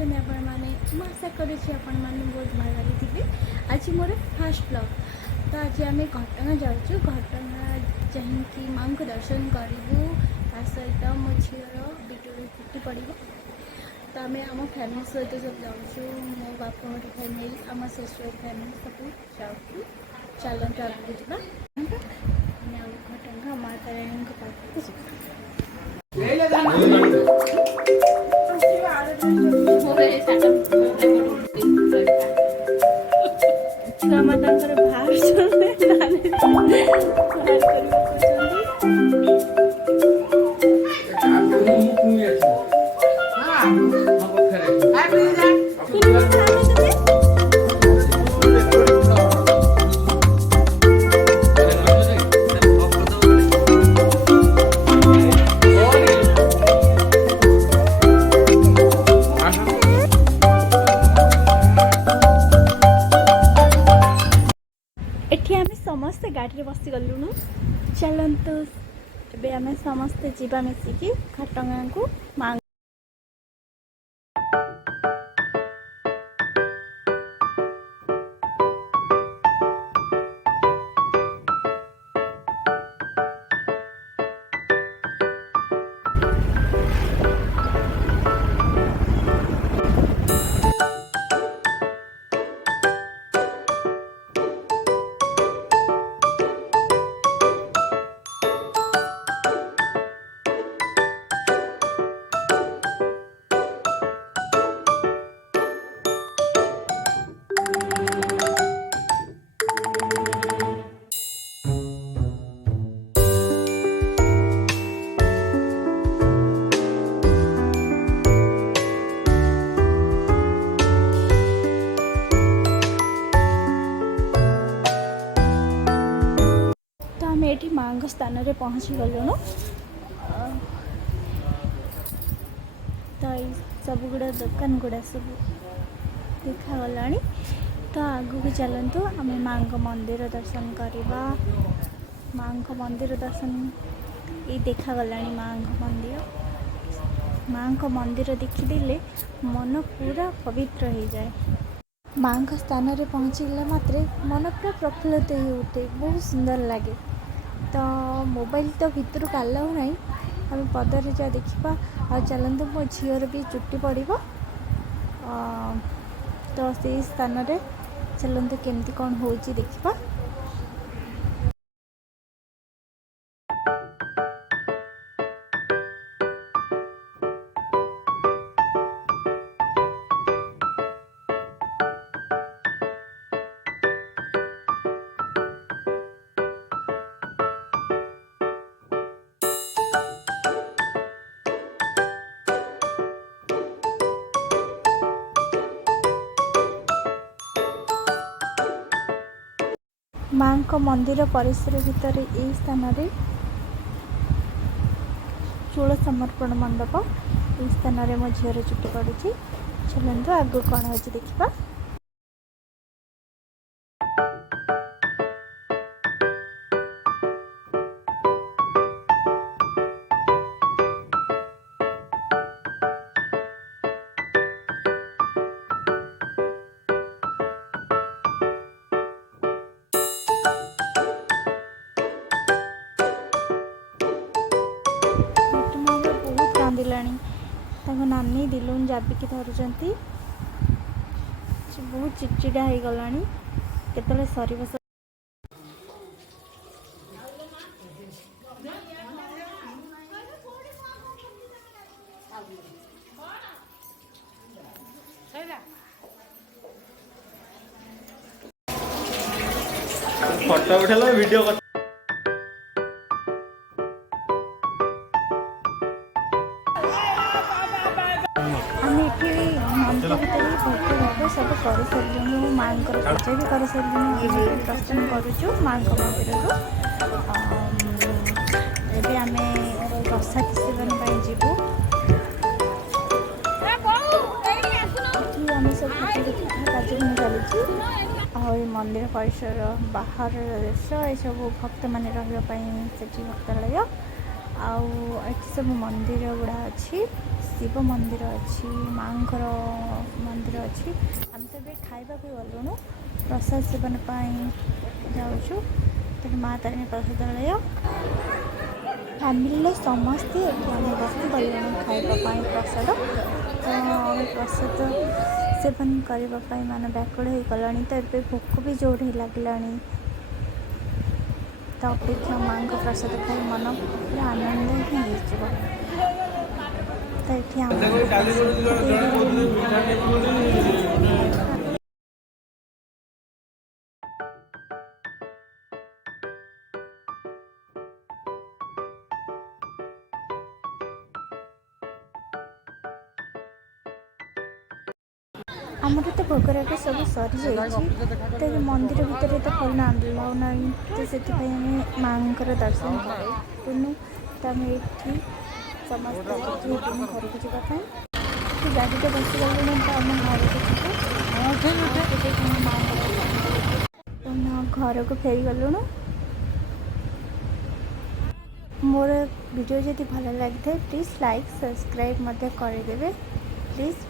अछन आपण माने मैं आशा करुँ आपण मैंने बहुत भल थे। आज मोर फास्ट ब्लॉग तो आज आम घटगाँ जाऊँ घटगाँ जहाँकि माँ को दर्शन करूँ ता सहित मो झीर बिटुर छुट्टी पड़ तो आम आम फैमिली सहित सब जाऊँ मो बाप घर फैमिली आम ससुर फैमिली सब जाऊँ चलते आगे जा घटगाँ माँ तारिणी पास छुआ तांकर बाहर एठी आमे समस्ते गाड़ी बसी गलुनु चलतु एबे आमे समस्ते जीवा मिसिकी घटगाँ को माँ ये माँ स्थान में पहुँची गलुणु तो सब गुड़ा दुकान गुड़ा सब देखा तो आगू को चलतु आम माँ मंदिर दर्शन करवा माँ मंदिर दर्शन ये देखा गला माँ मंदिर देखीदे मन पूरा पवित्र हो जाए माँ स्थान में पहुँची गला मात्रे मन पूरा प्रफुल्लित होते बहुत सुंदर लगे तो मोबाइल तो भितर अलाउ ना आम पदारे जा देखा आ चलते मो झीर भी चुट्टी पड़ तो से स्थान में चलते केमती कौन हो देखा माँ को मंदिर परिसर भितर यही स्थान में चूल समर्पण मंडप यही स्थान में मो झीर चुट्टी पड़ी चलते आगू कौन हो देखा कांदिलानी नानी दिलुन जाबिकी धरुचंती बहुत चिड़चिड़ा हो गलानी केतले सरीब फोटो उठेला वीडियो मंदिर भीतर भोग भोग सब कर सारे माँ पूजा भी कर सारे दर्शन करुचु माँ मंदिर एबे आम प्रसाद सेवन जीवु आम सब कार्यक्रम चलुची मंदिर परिसर बाहर दृश्य ये सब भक्त मान रही भक्तालय ଏଠି ସବୁ ମନ୍ଦିର ଗୁଡ଼ା ଅଛି, ଶିବ ମନ୍ଦିର ଅଛି, ମାଙ୍କର ମନ୍ଦିର ଅଛି। ଆମେ ତ ଏବେ ଖାଇବାକୁ ଗଲୁଣୁ, ପ୍ରସାଦ ସେବନ ପାଇଁ ଯାଉଛୁ। ତେଣୁ ମା ତାରିଣୀ ପ୍ରସାଦାଳୟ ଫ୍ୟାମିଲିରେ ସମସ୍ତେ ଏଠି ଆମେ ବସିଗଲୁଣୁ ଖାଇବା ପାଇଁ ପ୍ରସାଦ। ତ ଆମେ ପ୍ରସାଦ ସେବନ କରିବା ପାଇଁ ମାନେ ବ୍ୟାକୁଳ ହେଇଗଲାଣି। ତ ଏବେ ଭୋକ ବି ଜୋରରେ ଲାଗିଲାଣି। ତ ଅପେକ୍ଷା ମାଙ୍କ ପ୍ରସାଦ ଖାଇ ମନ ପୁରା ଆନନ୍ଦ ହିଁ ହେଇଯିବ। ତ ଏଠି ଆମକୁ ଆମର ତ ଭୋଗରାଗ ସବୁ ସରିଯାଇଛି। ତ ମନ୍ଦିର ଭିତରେ ତ ଫୋନ୍ ଆଲାଉ ନାହିଁ। ତ ସେଥିପାଇଁ ଆମେ ମାଙ୍କର ଦର୍ଶନ କରିବୁନୁ। ତ ଆମେ ଏଠି ସମସ୍ତେ ଏଠି ହେଲୁଣି ଘରକୁ ଯିବା ପାଇଁ। ତ ଗାଡ଼ିରେ ବସିଗଲୁଣି, ତ ଆମେ ଘରକୁ ଯିବୁ। ଘରକୁ ଫେରିଗଲୁଣୁ। ମୋର ଭିଡ଼ିଓ ଯଦି ଭଲ ଲାଗିଥାଏ ପ୍ଲିଜ୍ ଲାଇକ୍ ସବସ୍କ୍ରାଇବ୍ ମଧ୍ୟ କରିଦେବେ ପ୍ଲିଜ୍।